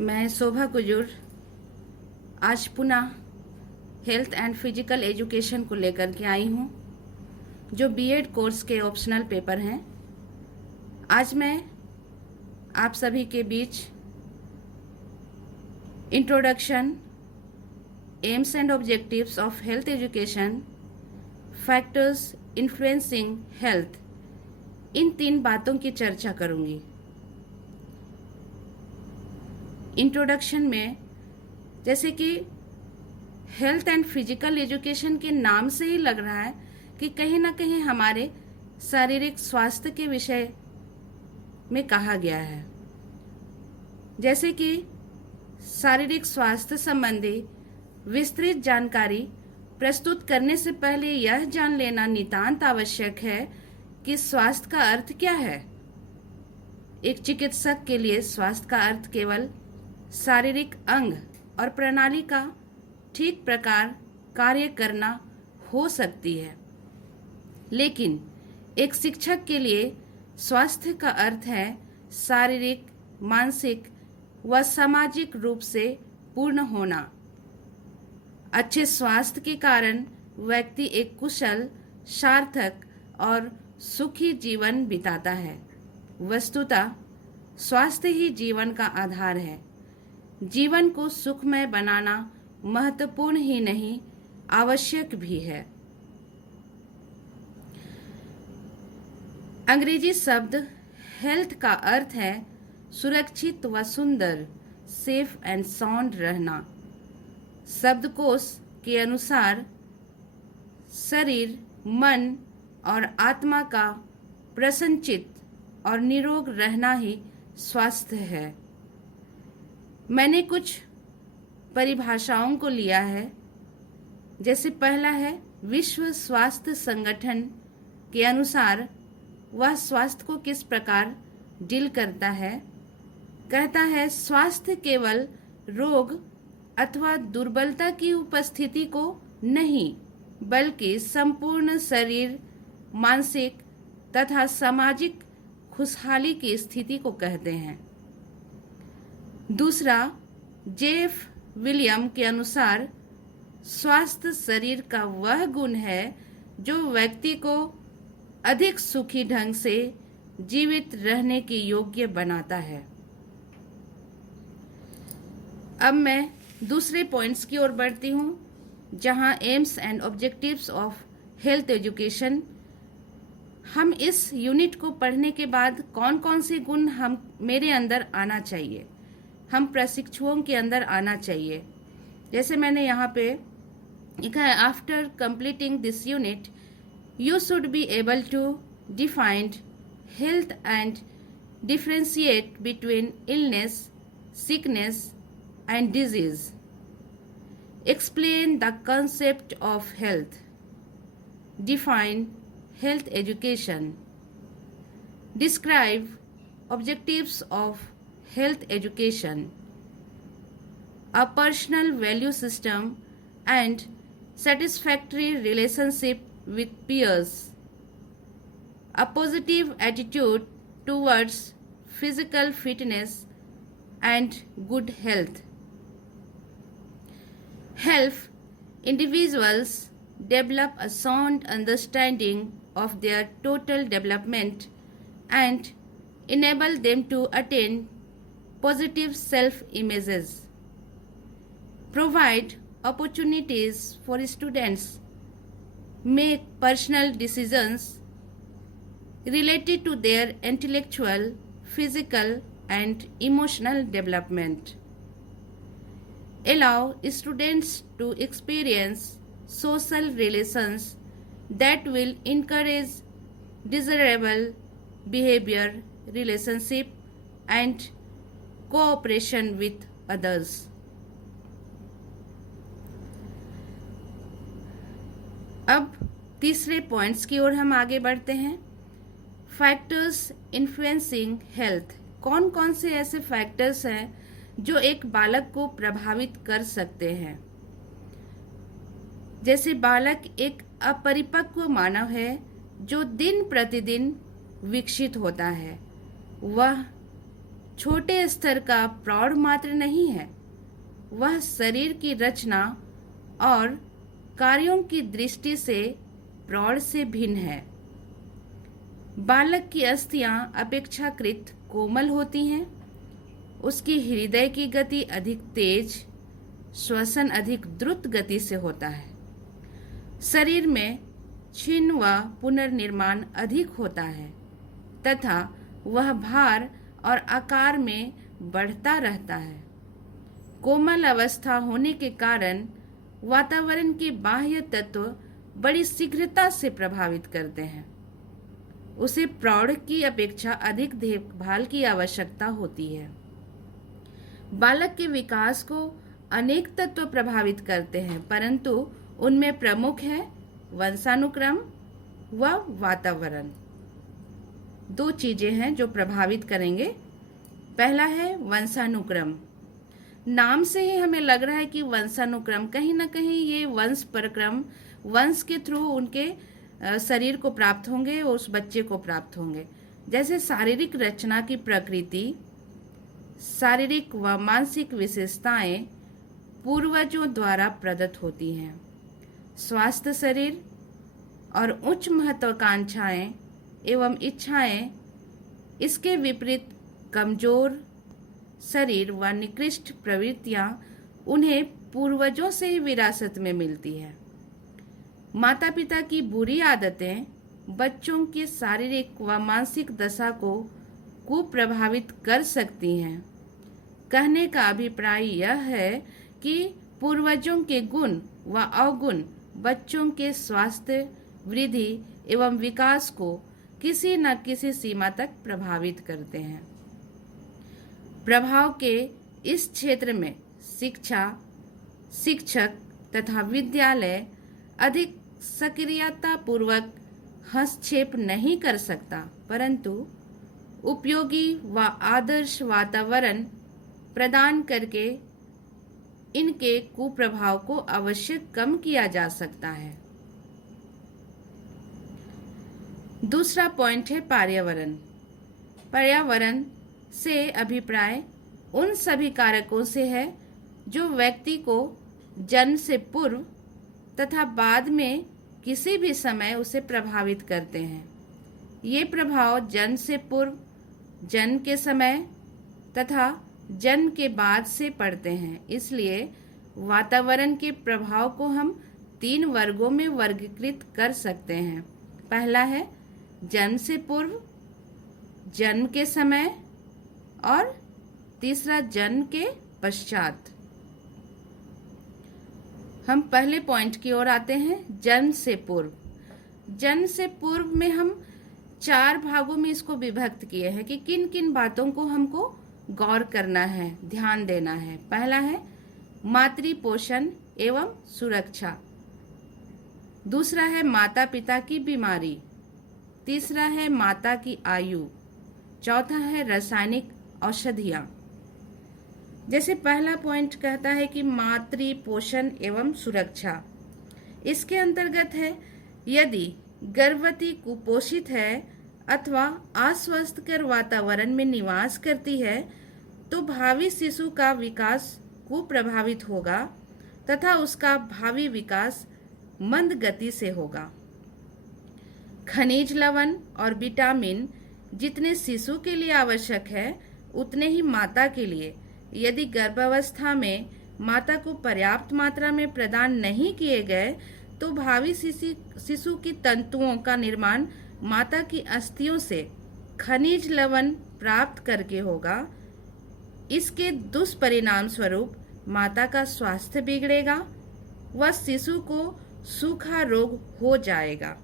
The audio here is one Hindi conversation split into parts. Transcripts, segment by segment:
मैं शोभा कुजूर आज पुनः हेल्थ एंड फिजिकल एजुकेशन को लेकर के आई हूँ, जो बीएड कोर्स के ऑप्शनल पेपर हैं। आज मैं आप सभी के बीच introduction, aims and objectives of health education, factors influencing health, इन 3 बातों की चर्चा करूँगी। इंट्रोडक्शन में जैसे कि हेल्थ एंड फिजिकल एजुकेशन के नाम से ही लग रहा है कि कहीं ना कहीं हमारे शारीरिक स्वास्थ्य के विषय में कहा गया है। जैसे कि शारीरिक स्वास्थ्य संबंधी विस्तृत जानकारी प्रस्तुत करने से पहले यह जान लेना नितांत आवश्यक है कि स्वास्थ्य का अर्थ क्या है। एक चिकित्सक के लिए स्वास्थ्य का अर्थ केवल शारीरिक अंग और प्रणाली का ठीक प्रकार कार्य करना हो सकती है, लेकिन एक शिक्षक के लिए स्वास्थ्य का अर्थ है शारीरिक, मानसिक व सामाजिक रूप से पूर्ण होना। अच्छे स्वास्थ्य के कारण व्यक्ति एक कुशल, सार्थक और सुखी जीवन बिताता है। वस्तुतः स्वास्थ्य ही जीवन का आधार है। जीवन को सुखमय बनाना महत्वपूर्ण ही नहीं, आवश्यक भी है। अंग्रेजी शब्द हेल्थ का अर्थ है सुरक्षित व सुंदर, सेफ एंड साउंड रहना। शब्दकोश के अनुसार शरीर, मन और आत्मा का प्रसन्नचित्त और निरोग रहना ही स्वास्थ्य है। मैंने कुछ परिभाषाओं को लिया है। जैसे पहला है, विश्व स्वास्थ्य संगठन के अनुसार वह स्वास्थ्य को किस प्रकार डील करता है। कहता है, स्वास्थ्य केवल रोग अथवा दुर्बलता की उपस्थिति को नहीं, बल्कि संपूर्ण शरीर, मानसिक तथा सामाजिक खुशहाली की स्थिति को कहते हैं। दूसरा, जेफ विलियम के अनुसार स्वास्थ्य शरीर का वह गुण है जो व्यक्ति को अधिक सुखी ढंग से जीवित रहने के योग्य बनाता है। अब मैं दूसरे पॉइंट्स की ओर बढ़ती हूँ, जहाँ AIIMS and objectives of health education. हम इस यूनिट को पढ़ने के बाद कौन कौन से गुण मेरे अंदर आना चाहिए, हम प्रशिक्षुओं के अंदर आना चाहिए। जैसे मैंने यहाँ पे लिखा है, after completing this unit you should be able to define health and differentiate between illness, sickness and disease, explain the concept of health, define health education, describe objectives of health education, a personal value system and satisfactory relationship with peers, a positive attitude towards physical fitness and good health. Help individuals develop a sound understanding of their total development and enable them to attain positive self-images. Provide opportunities for students make personal decisions related to their intellectual, physical and emotional development. Allow students to experience social relations that will encourage desirable behavior, relationship and cooperation with others. अब तीसरे पॉइंट्स की ओर हम आगे बढ़ते हैं। Factors influencing health. कौन कौन से ऐसे फैक्टर्स हैं जो एक बालक को प्रभावित कर सकते हैं। जैसे बालक एक अपरिपक्व मानव है जो दिन प्रतिदिन विकसित होता है। वह छोटे स्तर का प्रौढ़ मात्र नहीं है, वह शरीर की रचना और कार्यों की दृष्टि से प्रौढ़ से भिन्न है। बालक की अस्थियां अपेक्षाकृत कोमल होती हैं, उसकी हृदय की गति अधिक तेज, श्वसन अधिक द्रुत गति से होता है। शरीर में छिन्न व पुनर्निर्माण अधिक होता है तथा वह भार और आकार में बढ़ता रहता है। कोमल अवस्था होने के कारण वातावरण के बाह्य तत्व बड़ी शीघ्रता से प्रभावित करते हैं। उसे प्रौढ़ की अपेक्षा अधिक देखभाल की आवश्यकता होती है। बालक के विकास को अनेक तत्व प्रभावित करते हैं, परंतु उनमें प्रमुख है वंशानुक्रम व वातावरण। दो चीजें हैं जो प्रभावित करेंगे। पहला है वंशानुक्रम। नाम से ही हमें लग रहा है कि वंशानुक्रम, कहीं ना कहीं ये वंश परक्रम, वंश के थ्रू उनके शरीर को प्राप्त होंगे और उस बच्चे को प्राप्त होंगे। जैसे शारीरिक रचना की प्रकृति, शारीरिक व मानसिक विशेषताएं पूर्वजों द्वारा प्रदत्त होती हैं। स्वास्थ्य शरीर और उच्च महत्वाकांक्षाएं एवं इच्छाएं इसके विपरीत कमजोर शरीर व निकृष्ट प्रवृत्तियां उन्हें पूर्वजों से ही विरासत में मिलती है। माता पिता की बुरी आदतें बच्चों की शारीरिक व मानसिक दशा को कुप्रभावित कर सकती हैं। कहने का अभिप्राय यह है कि पूर्वजों के गुण व अवगुण बच्चों के स्वास्थ्य, वृद्धि एवं विकास को किसी न किसी सीमा तक प्रभावित करते हैं। प्रभाव के इस क्षेत्र में शिक्षा, शिक्षक तथा विद्यालय अधिक सक्रियता पूर्वक हस्तक्षेप नहीं कर सकता, परंतु उपयोगी व आदर्श वातावरण प्रदान करके इनके कुप्रभाव को अवश्य कम किया जा सकता है। दूसरा पॉइंट है पर्यावरण। पर्यावरण से अभिप्राय उन सभी कारकों से है जो व्यक्ति को जन्म से पूर्व तथा बाद में किसी भी समय उसे प्रभावित करते हैं। ये प्रभाव जन्म से पूर्व, जन्म के समय तथा जन्म के बाद से पड़ते हैं। इसलिए वातावरण के प्रभाव को हम 3 वर्गों में वर्गीकृत कर सकते हैं। पहला है जन्म से पूर्व, जन्म के समय और तीसरा जन्म के पश्चात। हम पहले पॉइंट की ओर आते हैं, जन्म से पूर्व। जन्म से पूर्व में हम 4 भागों में इसको विभक्त किए हैं कि किन किन बातों को हमको गौर करना है, ध्यान देना है। पहला है मातृ पोषण एवं सुरक्षा, दूसरा है माता पिता की बीमारी, तीसरा है माता की आयु, चौथा है रासायनिक औषधियाँ। जैसे पहला पॉइंट कहता है कि मातृ पोषण एवं सुरक्षा, इसके अंतर्गत है यदि गर्भवती कुपोषित है अथवा अस्वस्थकर वातावरण में निवास करती है तो भावी शिशु का विकास कुप्रभावित होगा तथा उसका भावी विकास मंद गति से होगा। खनिज लवण और विटामिन जितने शिशु के लिए आवश्यक है उतने ही माता के लिए यदि गर्भावस्था में माता को पर्याप्त मात्रा में प्रदान नहीं किए गए तो भावी शिशु की तंतुओं का निर्माण माता की अस्थियों से खनिज लवण प्राप्त करके होगा। इसके दुष्परिणाम स्वरूप माता का स्वास्थ्य बिगड़ेगा व शिशु को सूखा रोग हो जाएगा।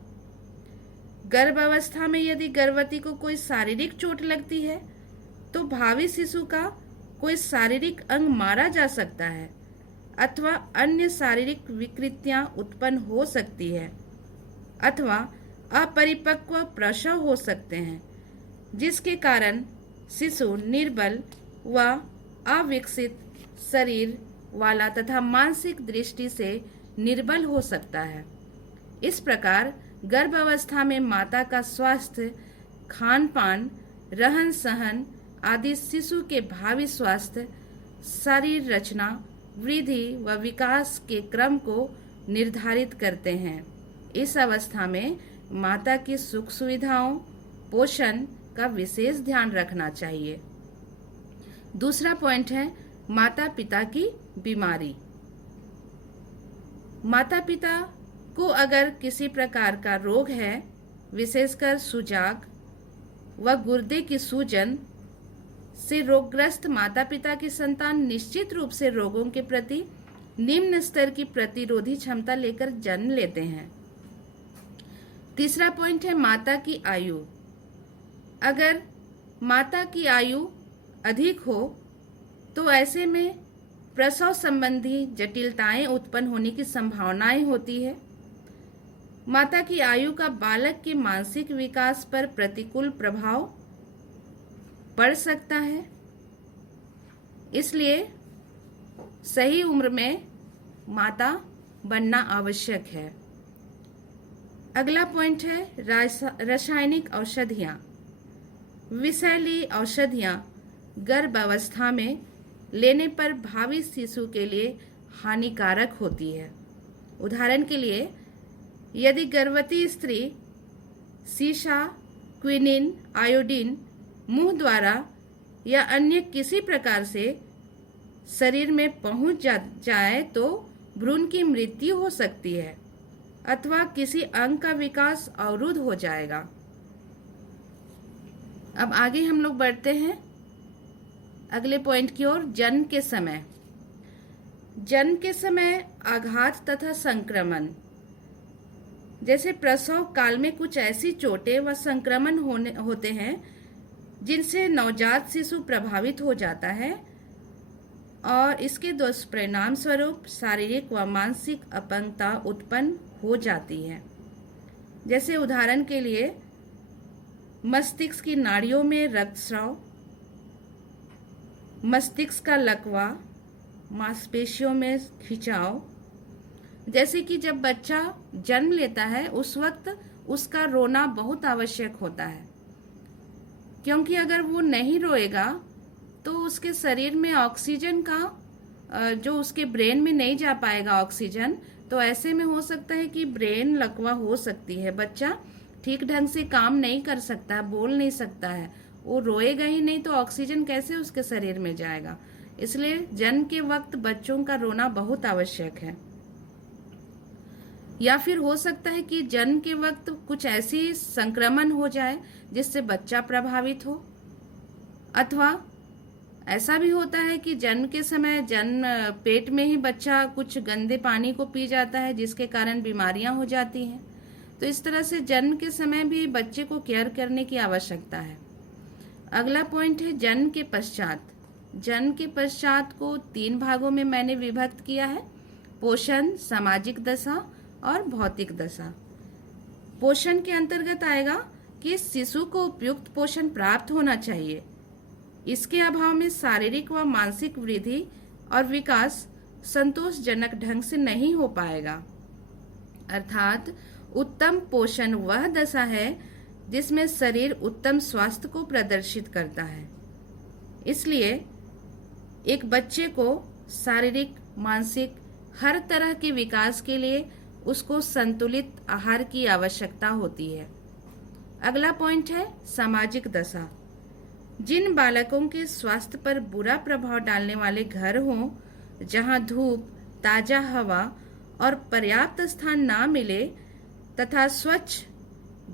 गर्भावस्था में यदि गर्भवती को कोई शारीरिक चोट लगती है तो भावी शिशु का कोई शारीरिक अंग मारा जा सकता है अथवा अन्य शारीरिक विकृतियां उत्पन्न हो सकती है अथवा अपरिपक्व प्रसव हो सकते हैं, जिसके कारण शिशु निर्बल व अविकसित शरीर वाला तथा मानसिक दृष्टि से निर्बल हो सकता है। इस प्रकार गर्भावस्था में माता का स्वास्थ्य, खान पान, रहन सहन आदि शिशु के भावी स्वास्थ्य, शरीर रचना, वृद्धि व विकास के क्रम को निर्धारित करते हैं। इस अवस्था में माता की सुख सुविधाओं, पोषण का विशेष ध्यान रखना चाहिए। दूसरा पॉइंट है माता पिता की बीमारी। माता पिता को अगर किसी प्रकार का रोग है, विशेषकर सुजाग व गुर्दे की सूजन से रोगग्रस्त माता पिता की संतान निश्चित रूप से रोगों के प्रति निम्न स्तर की प्रतिरोधी क्षमता लेकर जन्म लेते हैं। तीसरा पॉइंट है माता की आयु। अगर माता की आयु अधिक हो तो ऐसे में प्रसव संबंधी जटिलताएं उत्पन्न होने की संभावनाएं होती है। माता की आयु का बालक के मानसिक विकास पर प्रतिकूल प्रभाव पड़ सकता है, इसलिए सही उम्र में माता बनना आवश्यक है। अगला पॉइंट है रासायनिक औषधियाँ। विषैली औषधियाँ गर्भावस्था में लेने पर भावी शिशु के लिए हानिकारक होती है। उदाहरण के लिए, यदि गर्भवती स्त्री सीसा, क्विनिन, आयोडीन मुंह द्वारा या अन्य किसी प्रकार से शरीर में पहुंच जाए तो भ्रूण की मृत्यु हो सकती है अथवा किसी अंग का विकास अवरुद्ध हो जाएगा। अब आगे हम लोग बढ़ते हैं अगले पॉइंट की ओर। जन्म के समय। जन्म के समय आघात तथा संक्रमण, जैसे प्रसव काल में कुछ ऐसी चोटें व संक्रमण होते हैं जिनसे नवजात शिशु प्रभावित हो जाता है और इसके दुष्परिणाम स्वरूप शारीरिक व मानसिक अपंगता उत्पन्न हो जाती है। जैसे उदाहरण के लिए मस्तिष्क की नाड़ियों में रक्तस्राव, मस्तिष्क का लकवा, मांसपेशियों में खिंचाव। जैसे कि जब बच्चा जन्म लेता है उस वक्त उसका रोना बहुत आवश्यक होता है, क्योंकि अगर वो नहीं रोएगा तो उसके शरीर में ऑक्सीजन का जो उसके ब्रेन में नहीं जा पाएगा ऑक्सीजन, तो ऐसे में हो सकता है कि ब्रेन लकवा हो सकती है। बच्चा ठीक ढंग से काम नहीं कर सकता, बोल नहीं सकता है, वो रोएगा ही नहीं तो ऑक्सीजन कैसे उसके शरीर में जाएगा। इसलिए जन्म के वक्त बच्चों का रोना बहुत आवश्यक है। या फिर हो सकता है कि जन्म के वक्त कुछ ऐसी संक्रमण हो जाए जिससे बच्चा प्रभावित हो, अथवा ऐसा भी होता है कि जन्म के समय पेट में ही बच्चा कुछ गंदे पानी को पी जाता है जिसके कारण बीमारियां हो जाती हैं। तो इस तरह से जन्म के समय भी बच्चे को केयर करने की आवश्यकता है। अगला पॉइंट है जन्म के पश्चात। जन्म के पश्चात को 3 भागों में मैंने विभक्त किया है: पोषण, सामाजिक दशा और भौतिक दशा। पोषण के अंतर्गत आएगा कि शिशु को उपयुक्त पोषण प्राप्त होना चाहिए। इसके अभाव में शारीरिक व मानसिक वृद्धि और विकास संतोषजनक ढंग से नहीं हो पाएगा। अर्थात उत्तम पोषण वह दशा है जिसमें शरीर उत्तम स्वास्थ्य को प्रदर्शित करता है। इसलिए एक बच्चे को शारीरिक, मानसिक हर तरह के विकास के लिए उसको संतुलित आहार की आवश्यकता होती है। अगला पॉइंट है सामाजिक दशा। जिन बालकों के स्वास्थ्य पर बुरा प्रभाव डालने वाले घर हों, जहां धूप, ताजा हवा और पर्याप्त स्थान ना मिले तथा स्वच्छ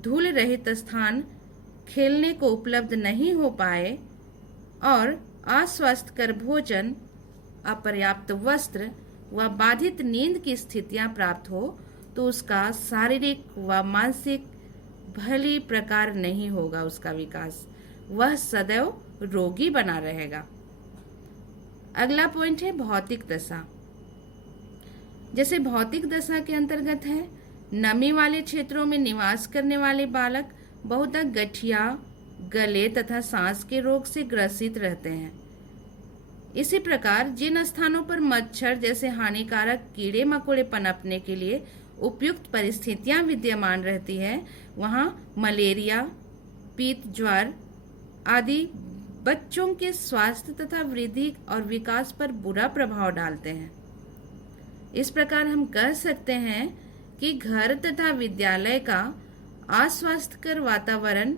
धूल रहित स्थान खेलने को उपलब्ध नहीं हो पाए और अस्वास्थ्यकर भोजन, अपर्याप्त वस्त्र व बाधित नींद की स्थितियां प्राप्त हो तो उसका शारीरिक व मानसिक भली प्रकार नहीं होगा उसका विकास, वह सदैव रोगी बना रहेगा। अगला पॉइंट है भौतिक दशा। जैसे भौतिक दशा के अंतर्गत है नमी वाले क्षेत्रों में निवास करने वाले बालक बहुत गठिया, गले तथा सांस के रोग से ग्रसित रहते हैं। इसी प्रकार जिन स्थानों पर मच्छर जैसे हानिकारक कीड़े मकोड़े पनपने के लिए उपयुक्त परिस्थितियां विद्यमान रहती है, वहां मलेरिया, पीत ज्वर आदि बच्चों के स्वास्थ्य तथा वृद्धि और विकास पर बुरा प्रभाव डालते हैं। इस प्रकार हम कह सकते हैं कि घर तथा विद्यालय का अस्वास्थ्यकर वातावरण,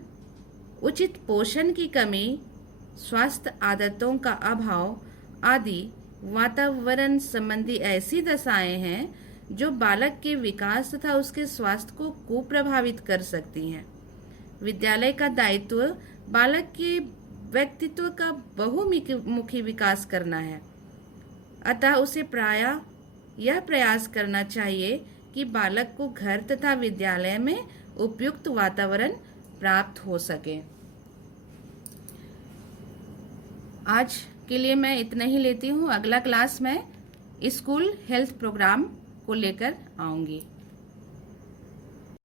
उचित पोषण की कमी, स्वास्थ्य आदतों का अभाव आदि वातावरण संबंधी ऐसी दशाएं हैं जो बालक के विकास तथा उसके स्वास्थ्य को कुप्रभावित कर सकती हैं। विद्यालय का दायित्व बालक के व्यक्तित्व का बहुमुखी विकास करना है। अतः उसे प्रायः यह प्रयास करना चाहिए कि बालक को घर तथा विद्यालय में उपयुक्त वातावरण प्राप्त हो सके। आज के लिए मैं इतना ही लेती हूँ। अगला क्लास में स्कूल हेल्थ प्रोग्राम को लेकर आऊँगी।